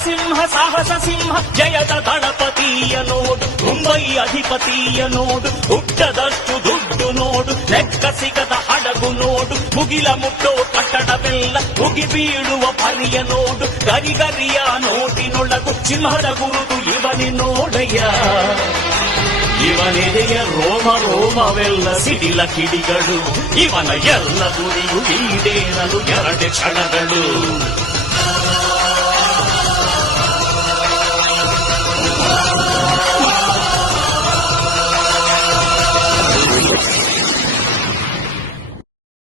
ನರಸಿಂಹ ಸಾಹಸ ಸಿಂಹ ಜಯದ ದಳಪತಿಯ ನೋಡು, ಮುಂಬೈ ಅಧಿಪತಿಯ ನೋಡು, ಹುಟ್ಟದಷ್ಟು ದುಡ್ಡು ನೋಡು, ಲೆಕ್ಕ ಸಿಗದ ಹಡಗು ನೋಡು, ಮುಗಿಲ ಮುಟ್ಟೋ ಕಟ್ಟಡವೆಲ್ಲ ಮುಗಿ ಬೀಳುವ ಪರಿಯ ನೋಡು, ಗರಿಗರಿಯ ನೋಟಿನೊಳಗು ಸಿಂಹದ ಗುರುತು ಇವನೇ ನೋಡಯ್ಯ. ಇವನೆದೆಯ ರೋಮ ರೋಮವೆಲ್ಲ ಸಿಡಿಲ ಕಿಡಿಗಳು, ಇವನ ಎಲ್ಲ ಗುರಿಯು ಈಡೇರಲು 2 ಕ್ಷಣಗಳು.